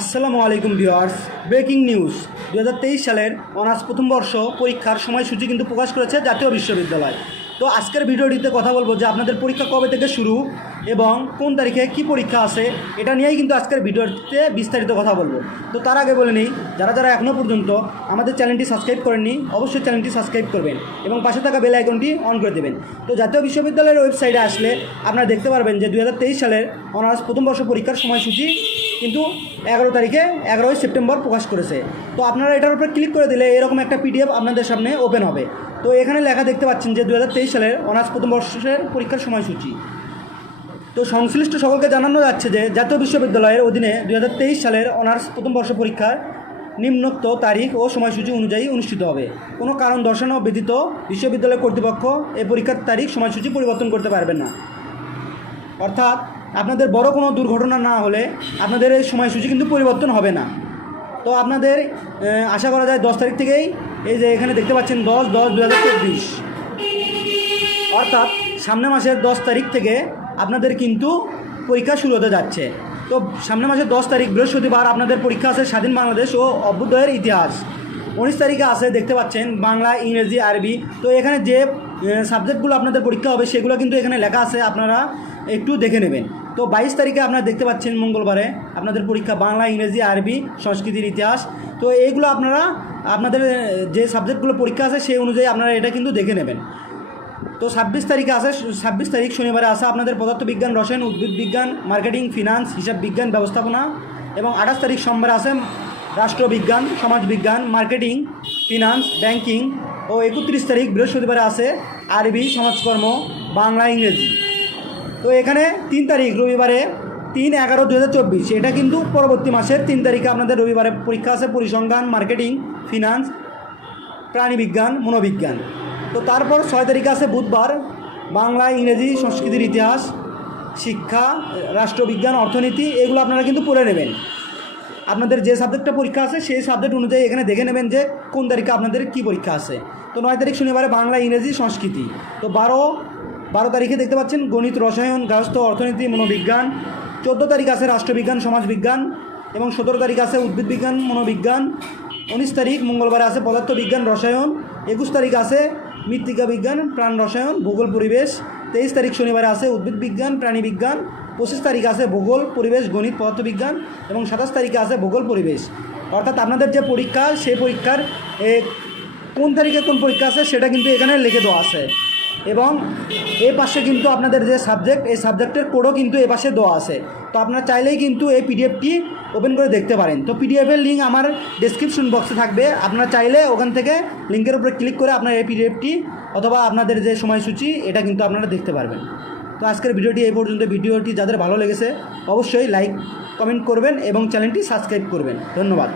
আসসালামু আলাইকুম viewers, breaking news. দু হাজার তেইশ সালের অনার্স প্রথম বর্ষ পরীক্ষার সময়সূচি কিন্তু প্রকাশ করেছে জাতীয় বিশ্ববিদ্যালয়। তো আজকের ভিডিওটিতে কথা বলব যে আপনাদের পরীক্ষা কবে থেকে শুরু এবং কোন তারিখে কি পরীক্ষা আছে, এটা নিয়েই কিন্তু আজকের ভিডিওটিতে বিস্তারিত কথা বলব। তো তার আগে বলে নিই, যারা যারা এখনও পর্যন্ত আমাদের চ্যানেলটি সাবস্ক্রাইব করেননি, অবশ্যই চ্যানেলটি সাবস্ক্রাইব করবেন এবং পাশে থাকা বেল আইকনটি অন করে দেবেন। তো জাতীয় বিশ্ববিদ্যালয়ের ওয়েবসাইটে আসলে আপনারা দেখতে পারবেন যে দুহাজার তেইশ সালের অনার্স প্রথম বর্ষ পরীক্ষার সময়সূচি কিন্তু এগারো তারিখে, এগারোই সেপ্টেম্বর প্রকাশ করেছে। তো আপনারা এটার উপরে ক্লিক করে দিলে এরকম একটা পিডিএফ আপনাদের সামনে ওপেন হবে। তো এখানে লেখা দেখতে পাচ্ছেন যে দুহাজার তেইশ সালের অনার্স প্রথম বর্ষের পরীক্ষার সময়সূচি। তো সংশ্লিষ্ট সকলকে জানানো যাচ্ছে যে জাতীয় বিশ্ববিদ্যালয়ের অধীনে দু হাজার তেইশ সালের অনার্স প্রথম বর্ষ পরীক্ষার নিম্নোক্ত তারিখ ও সময়সূচি অনুযায়ী অনুষ্ঠিত হবে। কোনো কারণ দর্শানো ব্যতীত বিশ্ববিদ্যালয় কর্তৃপক্ষ এই পরীক্ষার তারিখ, সময়সূচি পরিবর্তন করতে পারবে না। অর্থাৎ আপনাদের বড় কোনো দুর্ঘটনা না হলে আপনাদের এই সময়সূচি কিন্তু পরিবর্তন হবে না। তো আপনাদের আশা করা যায় দশ তারিখ থেকেই এই যে এখানে দেখতে পাচ্ছেন দশ দশ দু হাজার চব্বিশ। অর্থাৎ সামনে মাসের দশ তারিখ থেকে আপনাদের কিন্তু পরীক্ষা শুরু হতে যাচ্ছে। তো সামনে মাসের দশ তারিখ বৃহস্পতিবার আপনাদের পরীক্ষা আছে স্বাধীন বাংলাদেশ ও অভ্যুদয়ের ইতিহাস। উনিশ তারিখে আছে দেখতে পাচ্ছেন বাংলা, ইংরেজি, আরবি। তো এখানে যে সাবজেক্টগুলো আপনাদের পরীক্ষা হবে সেগুলো কিন্তু এখানে লেখা আছে, আপনারা একটু দেখে নেবেন। তো বাইশ তারিখে আপনারা দেখতে পাচ্ছেন মঙ্গলবারে আপনাদের পরীক্ষা বাংলা, ইংরেজি, আরবি, সংস্কৃতির ইতিহাস। তো এইগুলো আপনারা, আপনাদের যে সাবজেক্টগুলো পরীক্ষা আছে সেই অনুযায়ী আপনারা এটা কিন্তু দেখে নেবেন। তো ছাব্বিশ তারিখে আসে, ছাব্বিশ তারিখ শনিবারে আছে আপনাদের পদার্থবিজ্ঞান, রসায়ন, উদ্ভিদ বিজ্ঞান, মার্কেটিং, ফিনান্স, হিসাব বিজ্ঞান ব্যবস্থাপনা এবং আঠাশ তারিখ সোমবারে আসে রাষ্ট্রবিজ্ঞান, সমাজবিজ্ঞান, মার্কেটিং, ফিনান্স, ব্যাংকিং ও একত্রিশ তারিখ বৃহস্পতিবারে আসে আরবি, সমাজকর্ম, বাংলা, ইংরেজি। তো এখানে তিন তারিখ, রবিবারে তিন এগারো দু হাজার চব্বিশ। এটা কিন্তু পরবর্তী মাসের তিন তারিখে আপনাদের রবিবারে পরীক্ষা আছে, পরিসংখ্যান, মার্কেটিং, ফিনান্স, প্রাণীবিজ্ঞান, মনোবিজ্ঞান। তো তারপর ছয় তারিখে আছে বুধবার, বাংলা, ইংরেজি, সংস্কৃতির ইতিহাস, শিক্ষা, রাষ্ট্রবিজ্ঞান, অর্থনীতি, এগুলো আপনারা কিন্তু পড়ে নেবেন। আপনাদের যে সাবজেক্টটা পরীক্ষা আছে, সেই সাবজেক্ট অনুযায়ী এখানে দেখে নেবেন যে কোন তারিখে আপনাদের কি পরীক্ষা আছে। তো নয় তারিখ শনিবারে বাংলা, ইংরেজি, সংস্কৃতি। তো বারো বারো তারিখে দেখতে পাচ্ছেন গণিত, রসায়ন গার্হস্থ্য অর্থনীতি, মনোবিজ্ঞান। চোদ্দ তারিখ আছে রাষ্ট্রবিজ্ঞান, সমাজবিজ্ঞান এবং সতেরো তারিখ আছে উদ্ভিদ বিজ্ঞান মনোবিজ্ঞান। উনিশ তারিখ মঙ্গলবারে আছে পদার্থবিজ্ঞান, রসায়ন। একুশ তারিখ আছে মৃত্তিকা বিজ্ঞান প্রাণ রসায়ন ভূগোল, পরিবেশ। তেইশ তারিখ শনিবারে আছে উদ্ভিদ বিজ্ঞান প্রাণী বিজ্ঞান পঁচিশ তারিখ আছে ভূগোল, পরিবেশ, গণিত, পদার্থবিজ্ঞান এবং সাতাশ তারিখে আছে ভূগোল, পরিবেশ। অর্থাৎ আপনাদের যে পরীক্ষা, সেই পরীক্ষার কোন তারিখে কোন পরীক্ষা আছে, সেটা কিন্তু এখানে লিখে দেওয়া আছে। এবং এই পাশে কিন্তু আপনাদের যে সাবজেক্ট এই সাবজেক্টের কোডও কিন্তু এ পাশে দেওয়া আছে। তো আপনারা চাইলেই কিন্তু এই পিডিএফটি ওপেন করে দেখতে পারেন। তো পিডিএফের লিঙ্ক আমার ডেসক্রিপশন বক্সে থাকবে। আপনারা চাইলে ওখান থেকে লিঙ্কের উপরে ক্লিক করে আপনার এই পিডিএফটি অথবা আপনাদের যে সময়সূচি, এটা কিন্তু আপনারা দেখতে পারবেন। তো আজকের ভিডিওটি এই পর্যন্ত। ভিডিওটি যাদের ভালো লেগেছে, অবশ্যই লাইক কমেন্ট করবেন এবং চ্যানেলটি সাবস্ক্রাইব করবেন। ধন্যবাদ।